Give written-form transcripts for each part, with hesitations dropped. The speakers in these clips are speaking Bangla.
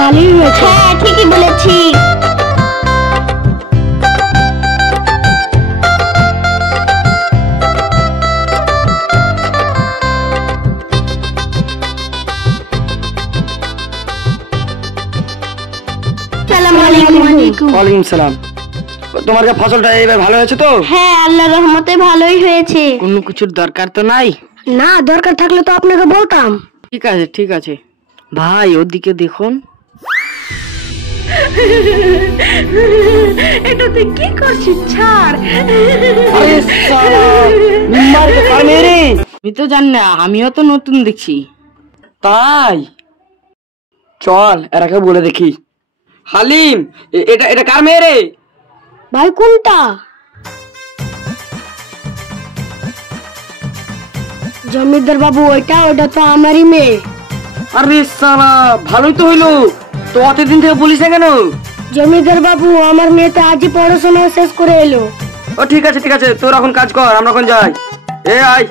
ভালোই হয়েছে। হ্যাঁ ঠিকই বলেছি। ওয়ালাইকুম সালাম। তোমার ফসলটা এবার ভালো হয়েছে তো? হ্যাঁ আল্লাহর রহমতে ভালোই হয়েছে। কোনো কিছুর দরকার তো নাই? না, দরকার থাকলে তো আপনাকে বলতাম। ঠিক আছে ঠিক আছে। ভাই ওদিকে দেখুন। এটা তুই কি করছিস? ছাড়। আরে সালা নিম্মার কে কার মেরে? আমি তো জানি না, আমিও তো নতুন দেখছি। তাই চল এরাকে বলে দেখি। হালিম, এটা এটা কার মেয়ে রে? ভাই কোনটা? জমিদার বাবু ওইটা তো আমারই মেয়ে। আরে সালা ভালোই তো হইলো, তো অতদিন থেকে বলিস না কেন? জমিদার বাবু আমার মেয়ে তো আজই পড়াশোনা শেষ করে এলো। ও ঠিক আছে ঠিক আছে, তোর এখন কাজ কর, আমরা এখন যাই। এ আয়।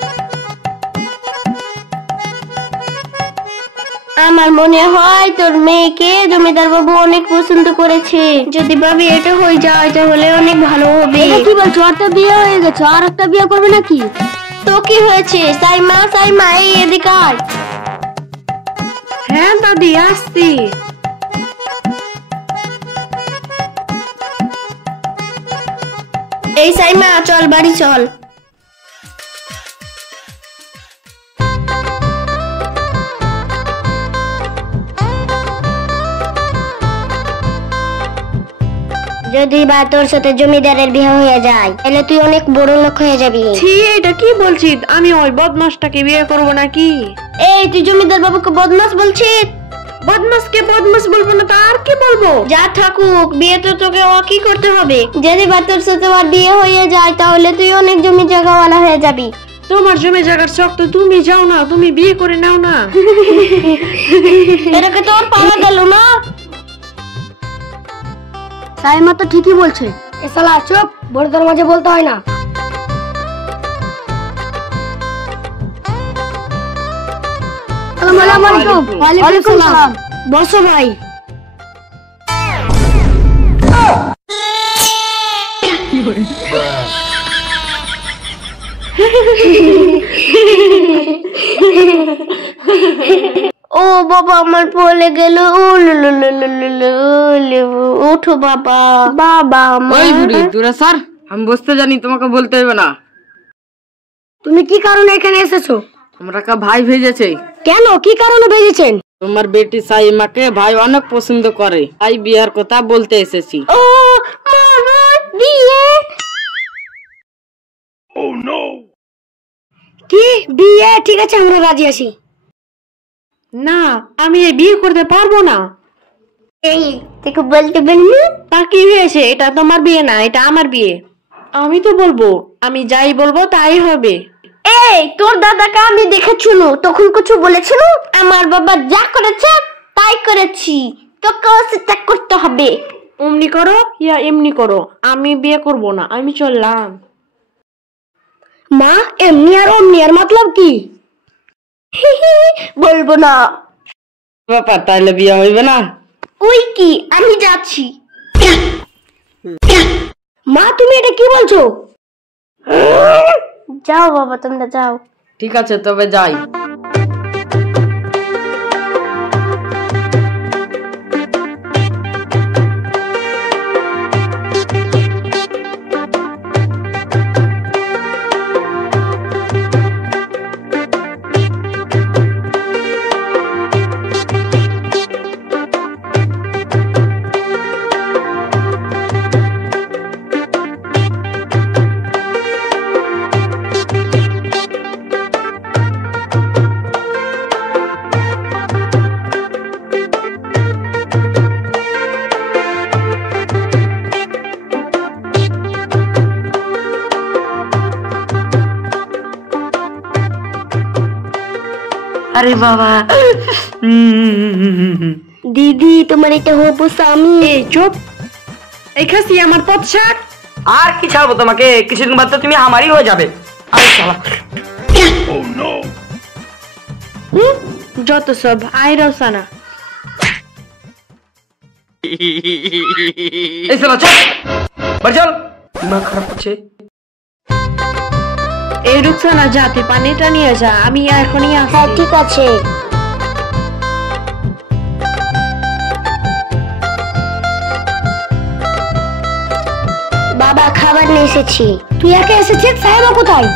আমার মনে হয় তোর মেয়েকে জমিদার বাবু অনেক পছন্দ করেছে। যদি ভাবি এটা হয়ে যায় তাহলে অনেক ভালো হবে। কি বলছো? আর তো বিয়ে হয়ে গেছে, আর একটা বিয়ে করবে নাকি? তো কি হয়েছে? সাইমা সাইমা এই এদিকে আয়। হ্যাঁ দাদি আসছি। এই সাইমা চল বাড়ি চল। যদি বা তোর সাথে জমিদারের বিয়ে হয়ে যায় তাহলে তুই অনেক বড় লোক হয়ে যাবি। ছি, এটা কি বলছিস? আমি ওই বদমাসটাকে বিয়ে করব নাকি? এই তুই জমিদার বাবুকে বদমাস বলছিস? বদমাসকে বদমাস বলবো না তো আর কি বলবো? যা থাকুক, বিয়ে তো তোকে কি করতে হবে। যদি বা তোর সাথে আর বিয়ে হয়ে যায় তাহলে তুই অনেক জমি জায়গাওয়ালা হয়ে যাবি। তোমার জমি জায়গার শখ তো তুমি যাও না, তুমি বিয়ে করে নাও না। এটাকে তোর পাওয়া গেল না। সাইমা তো ঠিকই বলছে। এ শালা চুপ, বড়দের মাঝে বলতে হয় না। আসসালামু আলাইকুম। ওয়ালাইকুম সালাম। বসো ভাই। ও বাবা আমার পড়ে গেল। উঠো বাবা। বাবা ওই বুড়ি তোরা স্যার, আমি বসতে জানি, তোমাকে বলতে হবে না। তুমি কি কারণে এখানে এসেছো? আমরা কা ভাই ভেজেছে। কেন, কি কারণে ভেজেছেন? তোমার বেটি সাইমাকে ভাই অনেক পছন্দ করে, তাই বিয়ার কথা বলতে এসেছি। ও মামা বিয়ে। কি বিয়ে? ঠিক আছে আমরা রাজি আছি। না, আমি এই বিয়ে করতে পারবো না। এই দেখো বলতে বললি। তা কি হয়েছে? এটা তোমার বিয়ে না, এটা আমার বিয়ে। আমি তো বলবো, আমি যাই বলবো তাই হবে। এই তোর দাদাকে আমি দেখেছিল, তখন কিছু বলেছিল? আমার বাবা যা করেছে তাই করেছি, তোকেও সেটা করতে হবে। অমনি করো ইয়া এমনি করো, আমি বিয়ে করব না, আমি চললাম। মা, এমনি আর অমনি আর মতলব কি? বলবো না। ব্যাপার, তাইলে বিয়ে হইবে না? ওই কি, আমি যাচ্ছি। মা তুমি এটা কি বলছো? যাও বাবা তোমরা যাও। ঠিক আছে তবে যাই। আরে বাবা। দিদি তোমার এটা হবু স্বামী। এই চুপ, এই খাসি আমার পথ ছাড়। আর কি ছাড়বো তোমাকে, কিছুদিন বাদ তো তুমি আমারই হয়ে যাবে। আরে শালা। যত সব আইরাও সানা। এই শালা চল বাড়ি চল, দিমাগ খারাপ করছে। এই রুকসানা যা, তুই পানিটা নিয়ে যা, আমি এখনই হ্যাঁ আসছি। ঠিক আছে। বাবা খাবার নিয়ে এসেছি। তুই একা এসেছিস? সাহেবা কোথায়?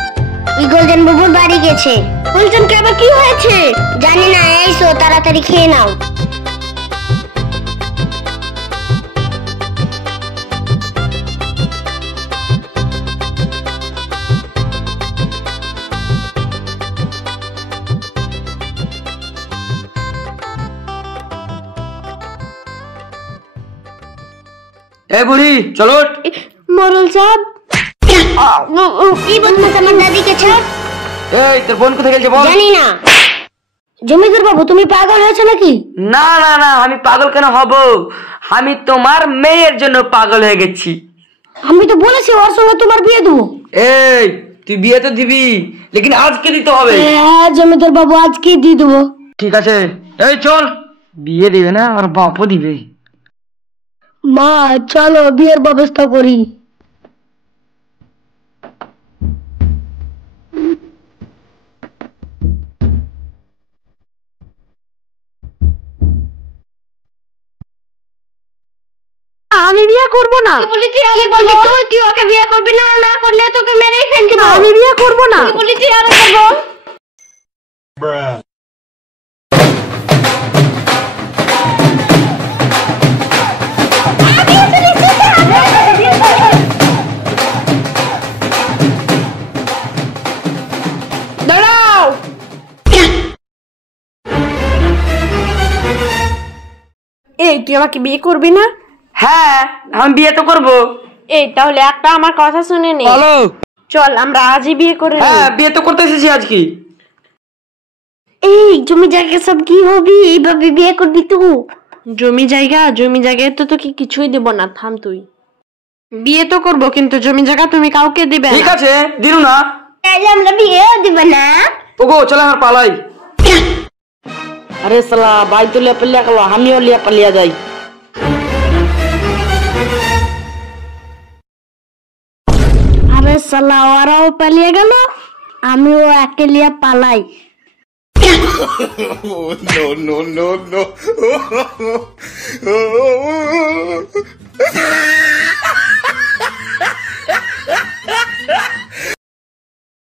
ওই গোল্ডেন বাবুর বাড়ি গেছে। গোল্ডেন কে আবার কি হয়েছে? জানি না, এইসো তাড়াতাড়ি খেয়ে নাও। এই বুড়ি চলো। মোরল সাহেব কি বলছিস? আমার দাদিকে ছাড়। এই তোর বোন কোথায় গেছে বল? জানি না। জমিদার বাবু তুমি পাগল হয়েছে নাকি? না না না, আমি পাগল কেন হব? আমি তোমার মেয়ের জন্য পাগল হয়ে গেছি। আমি তো বলেছি ওর সঙ্গে তোমার বিয়ে দেবো। এই তুই বিয়ে তো দিবি, লেকিন আজকে দিতে হবে। হ্যাঁ জমিদার বাবু আজকেই দিয়ে দেবো। ঠিক আছে, এই চল। বিয়ে দিবে না আর বাপও দিবে। মা চলো বিয়ের ব্যবস্থা করি। আমি বিয়ে করব না। তুই ওকে বিয়ে করবি না, না করলে তোকে মেরেই ফেলবি। আমি বিয়ে করব না। বলেছি আরে করবো। দাঁড়াও। এই তুই আমাকে বিয়ে করবি না? হ্যাঁ আমি বিয়ে তো করবো। এই তাহলে একটা আমার কথা শুনে নে। বলো। চল আমরা আজই বিয়ে করে নিই। হ্যাঁ বিয়ে তো করতে এসেছি আজকে। এই জমি জায়গা সব কি হবি? এইভাবে বিয়ে করবি তুই? জমি জায়গায় তো তোকে কিছুই দেব না। থাম তুই। বিয়ে তো করব, কিন্তু জমি জায়গা তুমি কাউকে দিবে ঠিক না। আছে দিলু না। তাইলে আমরা বিয়েও দিব না। ওগো চলে আমার পালাই। अरे साला भाई तो ले पलिया कलो हमियो लिया पलिया जाई। আরে সালা ওরাও পালিয়ে গেল, আমিও একে লিয়ে পালাই। no.